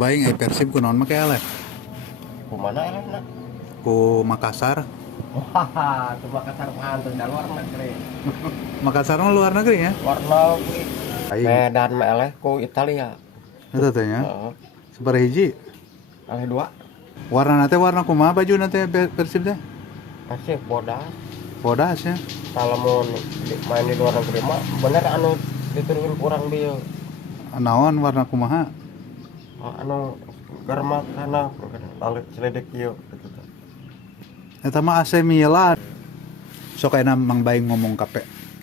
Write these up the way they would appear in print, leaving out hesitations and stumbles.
Baing Persib kunaon make eleh? Kumana eleh nak? Ku Makassar. Wah, tuh Makassar pantai dari luar negeri. Makassar mah luar negeri ya? Luar negeri. Aing. Medan mah eleh ku Italia. Eta teh nya. Heeh. Sabaraha hiji? Eleh dua. Warna nate warna kumaha baju nate Persib teh? Masih bodas. Bodas ya. Kalau mau main di luar negeri mah bener anu diturunin kurang dia. Naon warna kumaha? Anu garmat kana balik celedek ieu gitu. Eta mah AC Milan. Sok ayeuna Mang Baing ngomong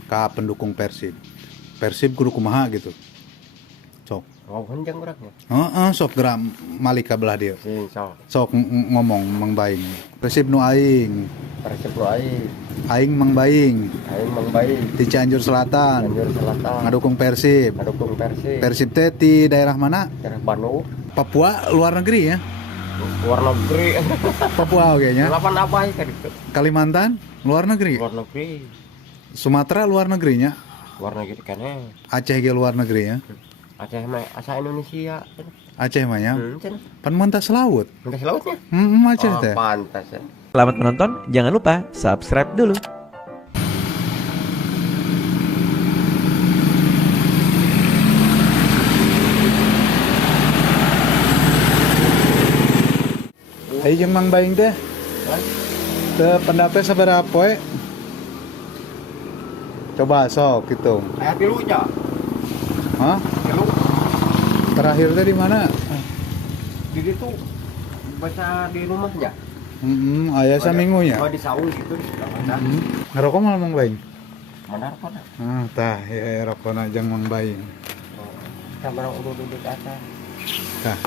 ka pendukung Persib. Persib kudu kumaha gitu. Sok. Oh, henjang urangnya. Heeh, sok geura malika belah dieu. Sing sok. Sok ngomong Mang Baing. Persib nu aing. Persib lu aing. Aing Mang Baing. Aing Mang Baing. Di Cianjur Selatan. Cianjur Selatan. Ngadukung Persib. Ngadukung Persib. Persib teh di daerah mana? Daerah Bandung. Papua luar negeri ya? Luar negeri. Papua oke nya. Lapan apa ya kan itu? Kalimantan luar negeri. Luar negeri. Sumatera luar negerinya. Luar negeri kan ya. Aceh ge luar negeri ya. Aceh mah asal Indonesia. Aceh mah ya. Cen. Pan mentas laut. Mentas lautnya. Aceh teh. Pantas ya. Selamat menonton, jangan lupa subscribe dulu. Ayo jeung Mang Baing teh. Teu pendapat sabaraha poe? Coba sok hitung. Aya tilu aja. Hah? Tilu. Terakhir teh di mana? Di situ baca di rumahnya. Aya saminggu nya. Oh di saung gitu di sebelah mana. Ngerokok mah Mang Baing. Mana rokokna? Tah ya rokokna jeung Mang Baing. Sama orang udah duduk atas. Tah.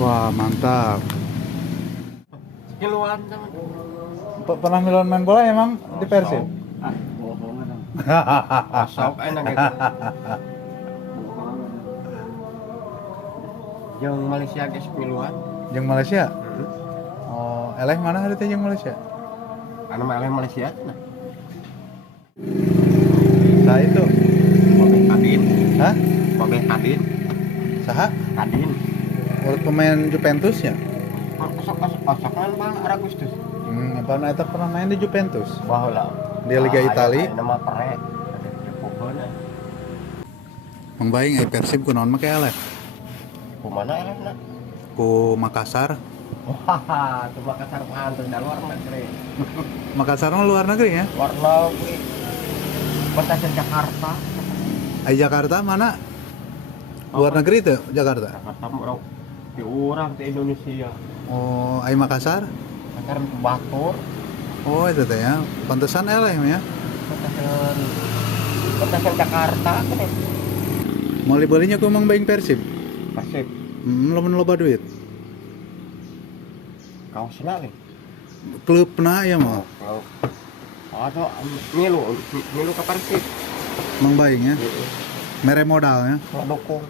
Wah, mantap. Kiluan teman. Pernah main bola emang di Persib? Sok enak gitu. Yang Malaysia guys kiluan. Jeung Malaysia? Oh, eleh mana ada teh jeung Malaysia? Anu mah eleh Malaysia nah. Nah itu. Babeh Kadin. Hah? Babeh Kadin. Saha? Kadin. Urut pemain Juventus ya? Pasokan bang Agustus. Apa eta pernah main di Juventus? Baheula. Di Liga Italia. Nama pere. Mang Baing Persib kunaon make eleh? Kumana eleh nak? Ku Makassar. Wah, tuh Makassar pantai dari luar negeri. Makassar mah luar negeri ya? Luar negeri. Kota Jakarta. Jakarta mana? Luar negeri tuh Jakarta. Jakarta bro. Di orang di Indonesia. Oh, Makassar? Makassar Batur. Oh, itu teh ya. Pantesan eleh ya. Kota Jakarta kan ya. Mau belinya ku Mang Baing Persib. Persib. Loba duit. Kaosna nih. Klubna ya mah. Ada milu ke Persib. Mang Baing ya. Mere modalnya. Dukung.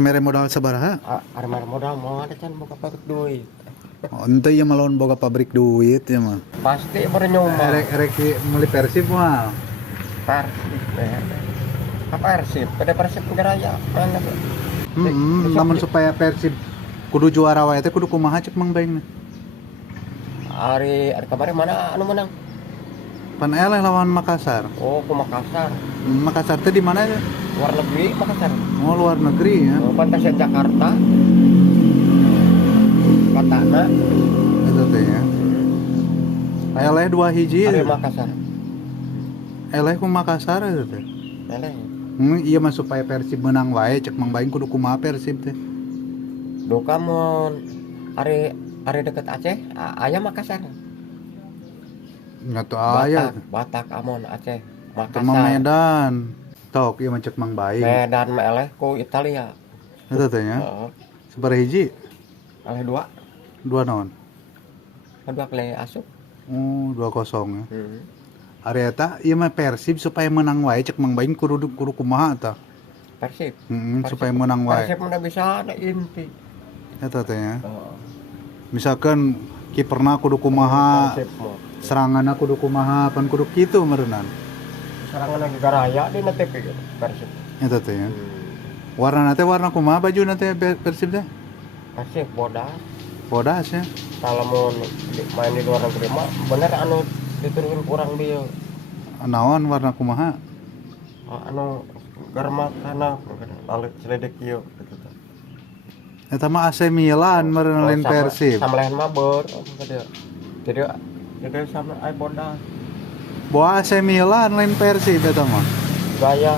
Mere modal sabaraha? Ada modal mau ada can buka pabrik duit. Oh, ente ya malon boga pabrik duit ya mah. Pasti baru nyoba. Rek meuli Persib mah. Persib. Apa Persib? Pada Persib Raya. Mana? Namun supaya Persib kudu juara wae teh kudu kumaha cek Mang Baing. Hari kemarin mana anu menang? Pan eleh lawan Makassar. Oh, ke Makassar. Makassar teh di mana ya? Luar negeri Makassar. Oh, luar negeri ya. Oh, Pantasnya Jakarta. Kotana. Itu teh ya. Eleh 2 hiji. Hari Makassar. Eleh ku Makassar itu teh. Eleh. Iya mah supaya Persib menang wae cek Mang Baing kudu kumaha Persib teh. Do kamu hari dekat Aceh, aya Makassar. Nya teu aya. Batak Amon Aceh. Teu mah Medan. Tok ieu mah cek Mang Baing. Medan mah eleh ku Italia. Itu teh ya. Heeh. Sabaraha hiji? Eleh dua. Dua naon? Kedua kali asup. Oh, 2-0 ya. Ari eta ieu mah Persib supaya menang wae cek Mang Baing kudu kumaha tah. Persib. Supaya menang wae. Persib mana bisa ada inti. Eta teh ya. Heeh. Misalkan kiperna kudu kumaha, Persib mah. seranganna kudu kumaha, pan kudu kitu meureunnan. Serangan lagi garaya di TV gitu. Persib. Eta teh ya. Warna teh warna kumaha baju teh Persib teh? Persib bodas. Bodas ya. Kalau mau main di luar negeri mah bener anu diturunin kurang dia. Naon warna kumaha? Anu garmat kana balik seledek ieu gitu. Eta mah AC Milan meureun lain Persib. Sama lain mah beur jadi sama ai bodas. Boa AC Milan lain Persib eta mah. Gaya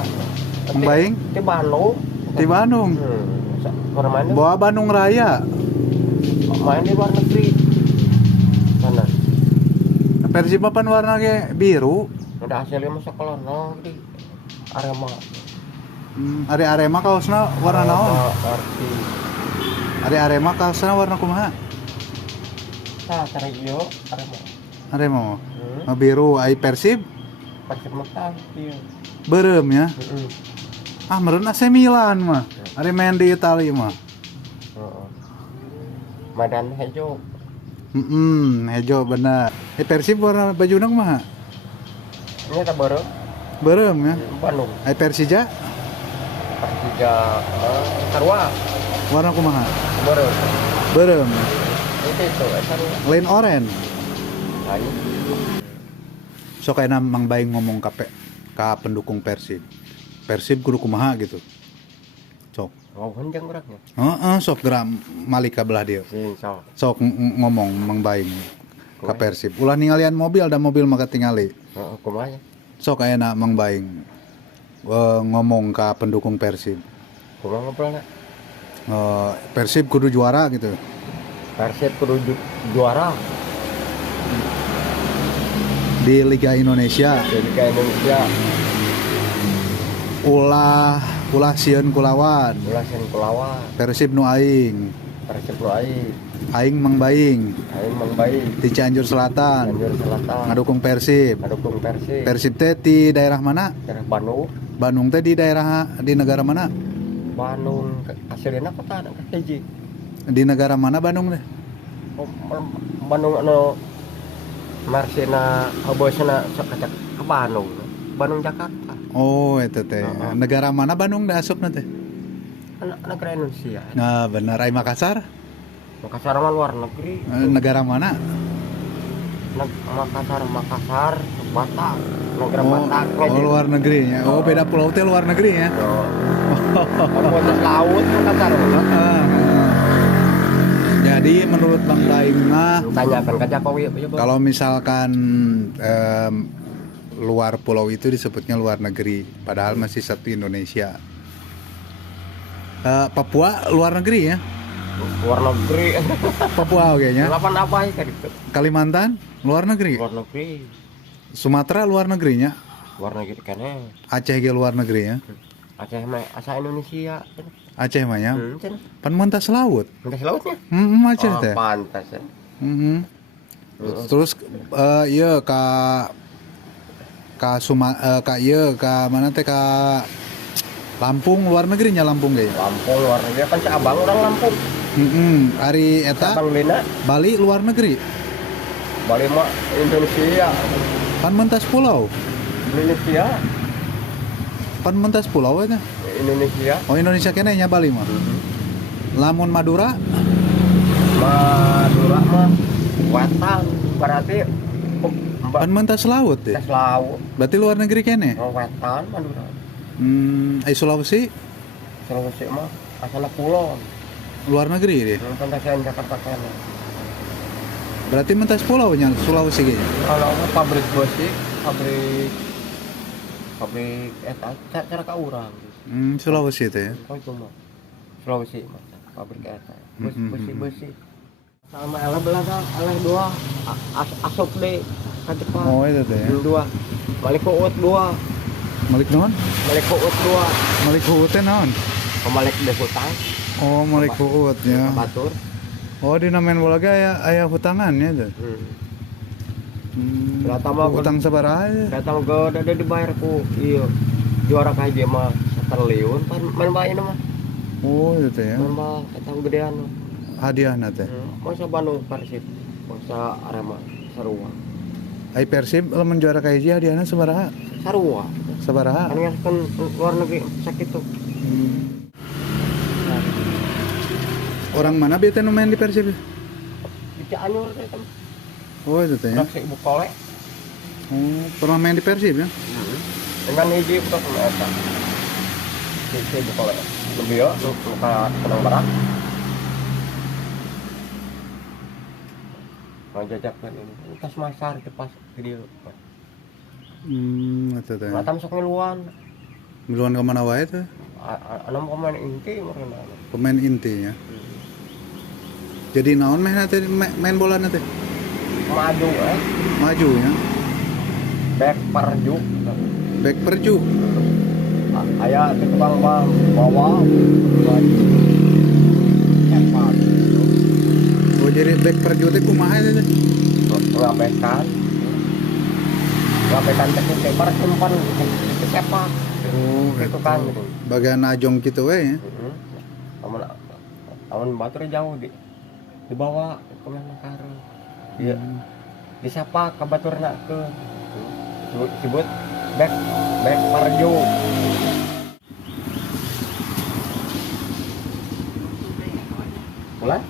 Membaing di Bandung. di Bandung. Orang main Boa Bandung Raya. main di luar negeri. Sana. Persib apa warna ge biru? Udah hasilnya masuk ke lono di Arema. Ari Arema kaosna warna naon? Arti. Ari Arema kaosna warna kumaha? Nah, cara iyo Arema. Arema mah biru, ai Persib Persib mah iya. beureum ya. Heeh. Meureun AC Milan mah. Ari main di Italia mah. Heeh. Medan hijau. Hejo bener. Persib warna bajuna kumaha? Ini tak baru Beureum ya. Bandung. Ai Persija Persija Sarwa warna kumaha? baru. Beureum. Itu Sarwa. Lain oren. Ayo. Sok ayeuna Mang Baing ngomong ka pendukung Persib. Persib kudu kumaha gitu. Sok. Oh, henjang urangnya. Sok geura malika belah dieu. Sing sok. Sok ngomong Mang Baing ka Persib. Ulah ningalian mobil da mobil mah katingali. Heeh, kumaha? Sok ayeuna Mang Baing ngomong ka pendukung Persib. Kumaha ngobrolna? Persib kudu juara gitu. Persib kudu juara Di Liga Indonesia. jadi kayak Indonesia. Ulah sieun kulawan. Ulasan kulawan. Persib nu aing. Persib lu aing. Aing Mang Baing Aing Mang Baing. di Cianjur Selatan. Cianjur Selatan. Ngadukung Persib. Ngadukung Persib. Persib teh di daerah mana? Daerah Bandung. Bandung teh di negara mana? Bandung hasilnya kota ada hiji. Di negara mana Bandung teh? Bandung anu Marsina Habosna sakacak ke Bandung. Bandung Jakarta. Oh, eta teh. Negara mana Bandung da asupna teh? Negara Indonesia. Nah, bener ai Makassar. Makassar mah luar negeri. Negara mana? Makassar, Batak, negara Batak. Oh, luar negerinya. Oh, beda pulau teh luar negeri ya. Batas laut Makassar. Jadi menurut Bang Baing mah Tanyakan ke Jokowi apa ya, Bang? kalau misalkan luar pulau itu disebutnya luar negeri, padahal masih satu Indonesia. Papua luar negeri ya? Luar negeri. Papua kayaknya. Lapan apa ya gitu? Kalimantan luar negeri. Luar negeri. Sumatera luar negerinya. Luar negeri kan ya. Aceh ge luar negerinya. Aceh mah asal Indonesia. Aceh mah ya. Cen. Pan mentas laut. Mentas lautnya. Aceh teh. Pantas ya. Terus ieu ka mana teh ka Lampung luar negerinya Lampung ge. Lampung luar negeri kan Cabang orang Lampung. Ari eta Cabang Lina. Bali luar negeri. Bali mah Indonesia. Pan mentas pulau. Indonesia. Pan mentas pulau eta. Indonesia. Oh, Indonesia kene nya Bali mah. Lamun Madura mah Wetan berarti pan mentas laut teh. tes laut. Berarti luar negeri kene. Wetan Madura. Ai Sulawesi Sulawesi mah asalna kulon. luar negeri deh. Pentasian Jakarta kene. Berarti mentas pulau nya Sulawesi ge. Kalau pabrik besi, pabrik eta cara ka urang. Sulawesi teh. Oh itu mah. Sulawesi mah pabrik eta. Besi. Sama elah belakang, elah dua. Asop deh ka Jepang. Oh, itu teh. Dua. Balik kuut dua. Malik naon? Balik kuut dua. Malik Huut teh naon? Kembali ke hutang. Oh, Malik Huut ya. Batur. Oh, di namain bola ge aya hutangan ya teh. Ternyata mah Hutang sabaraha ya? Kata mah gede dibayar ku iya juara ka hiji mah Terliun pan main bae mah. Oh itu ya. Main bae eta gedean mah. Hadiah teh. Masa Bandung Persib, masa Arema sarua. Ai Persib lamun juara ka hiji hadiahna sabaraha? Sarua. Sabaraha? Kan kan luar negeri sakit tuh. Orang mana biasa nu main di Persib? Di Cianjur teh teman. Oh itu teh ya. Si Ibu Kole. Oh, pernah main di Persib ya? Dengan hiji udah sama eta. Si Ibu Kole. Lebih ya, lu ka Padang Barat. Mau jajakan ini. Tas masar ke pas ke dia. Itu teh. Mata masuk ngeluan. Miluan ke mana wae tuh? Anam pemain inti meureun. Pemain intinya. Jadi naon meh teh main bola teh? Maju Maju ya. back parju. Back perju. Aya teh tukang bawa cepat. Oh jadi back perju teh kumaha teh? Ngabekan. Ngabekan teknik tepar simpan sepak. Oh, Itu kan gitu. bagian ajong gitu we ya. Amun batur jauh dibawa ke mana karo. Iya. Disapa ka baturna ke disebut back parjo. Mulai?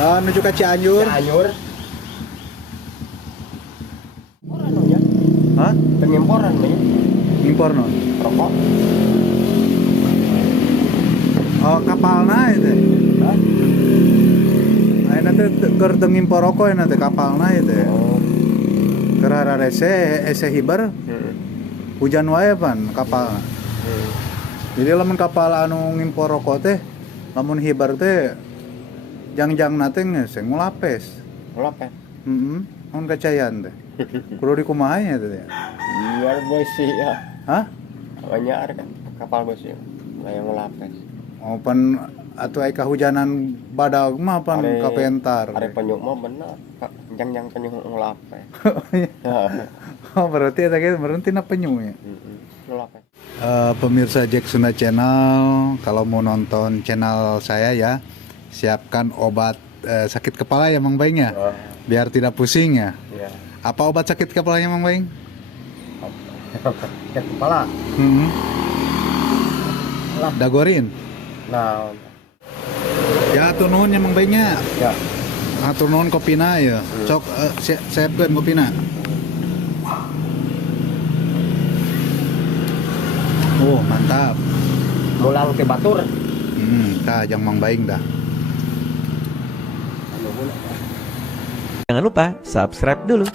Menuju ke Cianjur. Cianjur. Orang ya. Hah? Pengimporan nih. Impor no. Rokok. Oh kapalna itu. Hah? Ayeuna teh keur teu ngimpor rokok ayeuna teh kapalna itu. Oh. Keur hararese ese hibar hujan wae pan kapalna. Jadi lamun kapal anu ngimpor rokok teh lamun hibar teh jangjangna teh geus ngulapes. Ngelapen. Mun kacayan teh. Kudu dikumaha teh. Biar besi ya. Hah? Banyak kan kapal besi. Yang ngelapes. Oh pan atuh aya kahujanan badag mah pan kapentar. Are penyuk mah bener. Jangjang penyuk ngelapes. Oh berarti eta ge berhenti na penyu ya. Ngelapes. Pemirsa Jack Sunda Channel, kalau mau nonton channel saya ya, siapkan obat sakit kepala ya Mang Baing ya, biar tidak pusing ya. Iya. Apa obat sakit kepalanya Mang Baing? Sakit kepala. Lah. Dagorin. Nah. Ya atur nuhun ya Mang Baingnya. Ya. Atur nuhun kopina ya. Sok siapkeun kopina. Oh mantap. Mulang ke batur. Tah jang Mang Baing dah. Jangan lupa subscribe dulu.